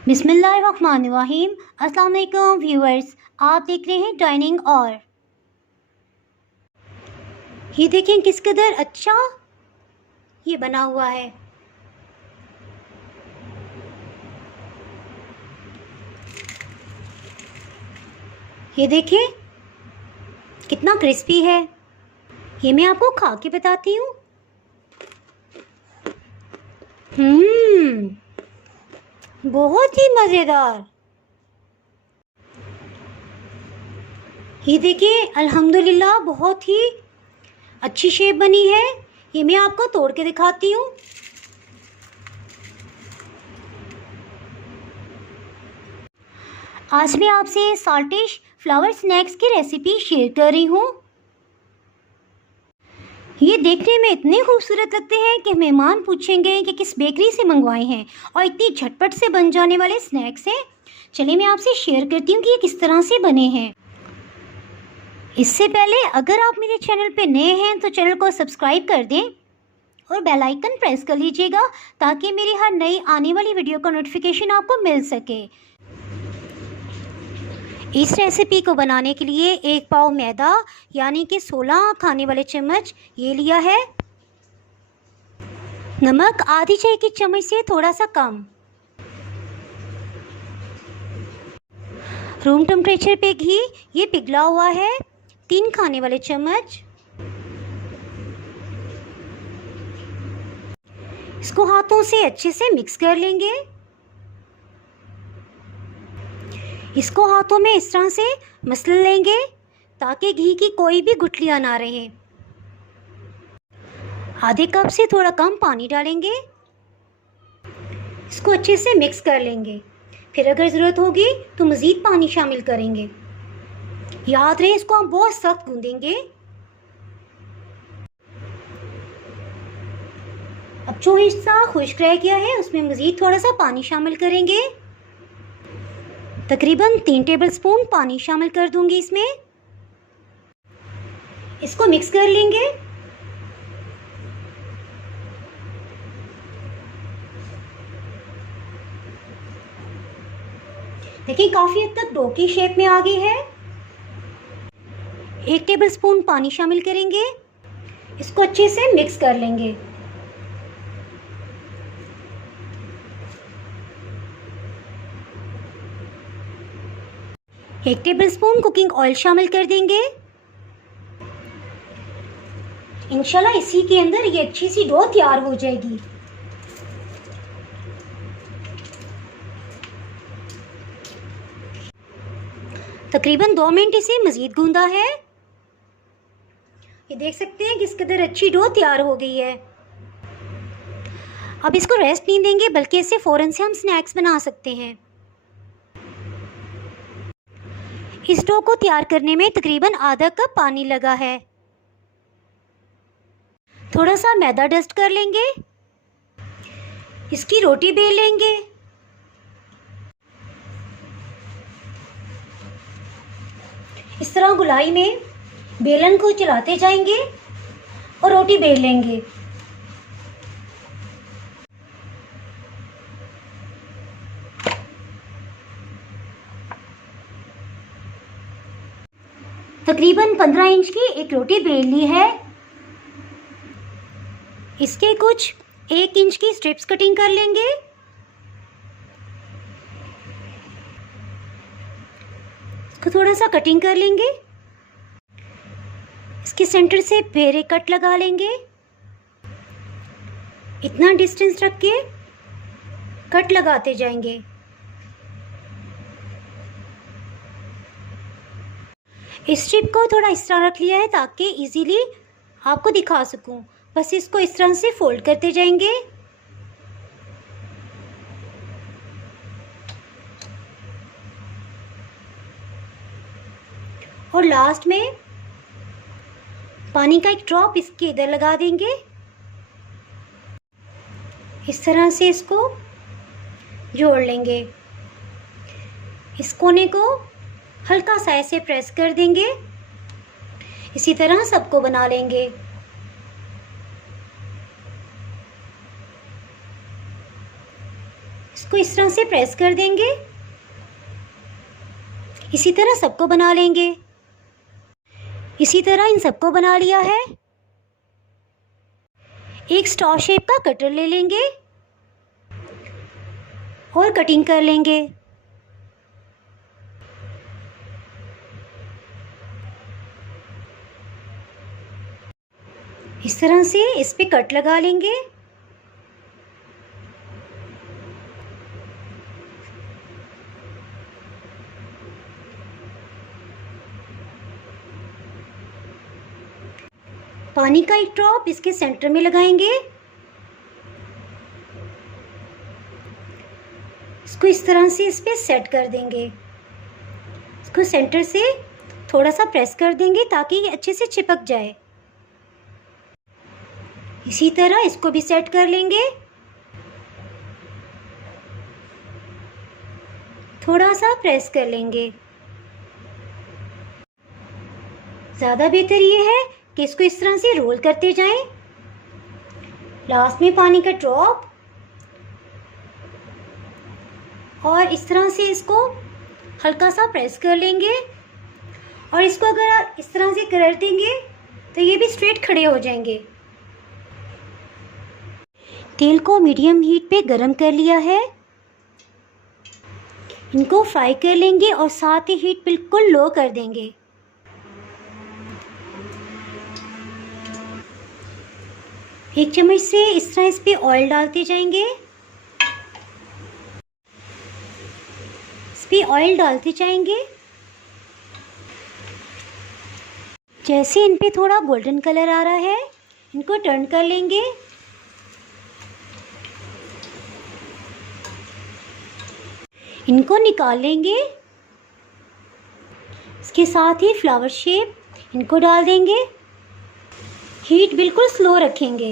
बिस्मिल्लाहिर्रहमानिर्रहीम। अस्सलाम वालेकुम व्यूअर्स, आप देख रहे हैं डाइनिंग और ये देखें किस कदर अच्छा ये बना हुआ है। ये देखें कितना क्रिस्पी है। ये मैं आपको खा के बताती हूँ। बहुत ही मज़ेदार। ये देखिए अल्हम्दुलिल्लाह बहुत ही अच्छी शेप बनी है। ये मैं आपको तोड़ के दिखाती हूँ। आज मैं आपसे साल्टिश फ्लावर स्नैक्स की रेसिपी शेयर कर रही हूँ। ये देखने में इतने खूबसूरत लगते हैं कि मेहमान पूछेंगे कि किस बेकरी से मंगवाए हैं, और इतनी झटपट से बन जाने वाले स्नैक्स हैं। चलिए मैं आपसे शेयर करती हूँ कि ये किस तरह से बने हैं। इससे पहले अगर आप मेरे चैनल पे नए हैं तो चैनल को सब्सक्राइब कर दें और बेल आइकन प्रेस कर लीजिएगा ताकि मेरी हर नई आने वाली वीडियो का नोटिफिकेशन आपको मिल सके। इस रेसिपी को बनाने के लिए 1 पाव मैदा यानी कि 16 खाने वाले चम्मच ये लिया है। नमक आधी चाय की चम्मच से थोड़ा सा कम। रूम टेम्परेचर पे घी ये पिघला हुआ है 3 खाने वाले चम्मच। इसको हाथों से अच्छे से मिक्स कर लेंगे। इसको हाथों में इस तरह से मसल लेंगे ताकि घी की कोई भी गुठलियाँ ना रहे। आधे कप से थोड़ा कम पानी डालेंगे। इसको अच्छे से मिक्स कर लेंगे। फिर अगर ज़रूरत होगी तो मज़ीद पानी शामिल करेंगे। याद रहे इसको हम बहुत सख्त गूंदेंगे। अब जो हिस्सा खुश्क रह गया है उसमें मज़ीद थोड़ा सा पानी शामिल करेंगे। तकरीबन 3 टेबलस्पून पानी शामिल कर दूंगी इसमें। इसको मिक्स कर लेंगे। देखिए काफ़ी हद तक डो की शेप में आ गई है। 1 टेबलस्पून पानी शामिल करेंगे। इसको अच्छे से मिक्स कर लेंगे। एक टेबलस्पून कुकिंग ऑयल शामिल कर देंगे। इंशाल्लाह इसी के अंदर ये अच्छी सी डो तैयार हो जाएगी। तकरीबन 2 मिनट इसे मज़ीद गूंदा है। ये देख सकते हैं किस कदर अच्छी डो तैयार हो गई है। अब इसको रेस्ट नहीं देंगे बल्कि इससे फ़ौरन से हम स्नैक्स बना सकते हैं। इस डो को तैयार करने में तकरीबन आधा कप पानी लगा है। थोड़ा सा मैदा डस्ट कर लेंगे। इसकी रोटी बेल लेंगे। इस तरह गुलाई में बेलन को चलाते जाएंगे और रोटी बेल लेंगे। तकरीबन 15 इंच की एक रोटी बेल ली है। इसके कुछ 1 इंच की स्ट्रिप्स कटिंग कर लेंगे। इसको थोड़ा सा कटिंग कर लेंगे। इसके सेंटर से बेरे कट लगा लेंगे। इतना डिस्टेंस रख के कट लगाते जाएंगे। इस स्ट्रिप को थोड़ा इस तरह रख लिया है ताकि इजीली आपको दिखा सकूं। बस इसको इस तरह से फोल्ड करते जाएंगे। और लास्ट में पानी का एक ड्रॉप इसके इधर लगा देंगे। इस तरह से इसको जोड़ लेंगे। इस कोने को हल्का सा ऐसे प्रेस कर देंगे। इसी तरह सबको बना लेंगे। इसको इस तरह से प्रेस कर देंगे। इसी तरह सबको बना लेंगे। इसी तरह इन सबको बना लिया है। एक स्टार शेप का कटर ले लेंगे और कटिंग कर लेंगे। इस तरह से इस पे कट लगा लेंगे। पानी का एक ड्रॉप इसके सेंटर में लगाएंगे। इसको इस तरह से इस पे सेट कर देंगे। इसको सेंटर से थोड़ा सा प्रेस कर देंगे ताकि ये अच्छे से चिपक जाए। इसी तरह इसको भी सेट कर लेंगे। थोड़ा सा प्रेस कर लेंगे। ज़्यादा बेहतर ये है कि इसको इस तरह से रोल करते जाएं। लास्ट में पानी का ड्रॉप और इस तरह से इसको हल्का सा प्रेस कर लेंगे। और इसको अगर इस तरह से कर देंगे तो ये भी स्ट्रेट खड़े हो जाएंगे। तेल को मीडियम हीट पे गरम कर लिया है। इनको फ्राई कर लेंगे और साथ ही हीट बिल्कुल लो कर देंगे। एक चम्मच से इस तरह इस पे ऑयल डालते जाएंगे। इस पे ऑयल डालते जाएंगे। जैसे इन पे थोड़ा गोल्डन कलर आ रहा है इनको टर्न कर लेंगे। इनको निकाल लेंगे। इसके साथ ही फ्लावर शेप इनको डाल देंगे। हीट बिल्कुल स्लो रखेंगे।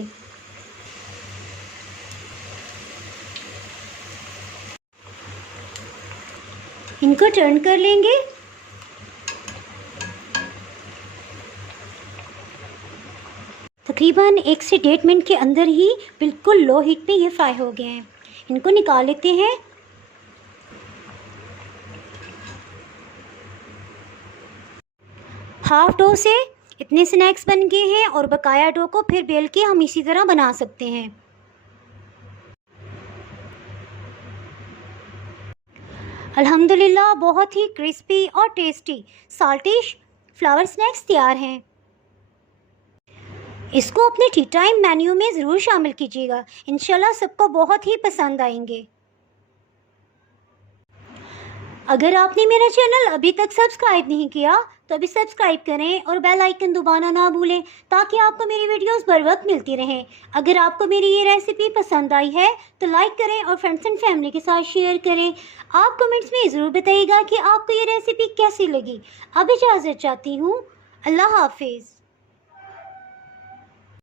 इनको टर्न कर लेंगे। तकरीबन 1 से 1.5 मिनट के अंदर ही बिल्कुल लो हीट पे ये फ्राई हो गए हैं। इनको निकाल लेते हैं। हाफ डो से इतने स्नैक्स बन गए हैं और बकाया डो को फिर बेल के हम इसी तरह बना सकते हैं। अल्हम्दुलिल्लाह बहुत ही क्रिस्पी और टेस्टी साल्टिश फ्लावर स्नैक्स तैयार हैं। इसको अपने टी टाइम मेन्यू में ज़रूर शामिल कीजिएगा। इंशाल्लाह सबको बहुत ही पसंद आएंगे। अगर आपने मेरा चैनल अभी तक सब्सक्राइब नहीं किया तो अभी सब्सक्राइब करें और बेल आइकन दबाना ना भूलें ताकि आपको मेरी वीडियोस बर वक्त मिलती रहें। अगर आपको मेरी ये रेसिपी पसंद आई है तो लाइक करें और फ्रेंड्स एंड फैमिली के साथ शेयर करें। आप कमेंट्स में ज़रूर बताइएगा कि आपको ये रेसिपी कैसी लगी। अब इजाज़त चाहती हूँ। अल्लाह हाफिज़।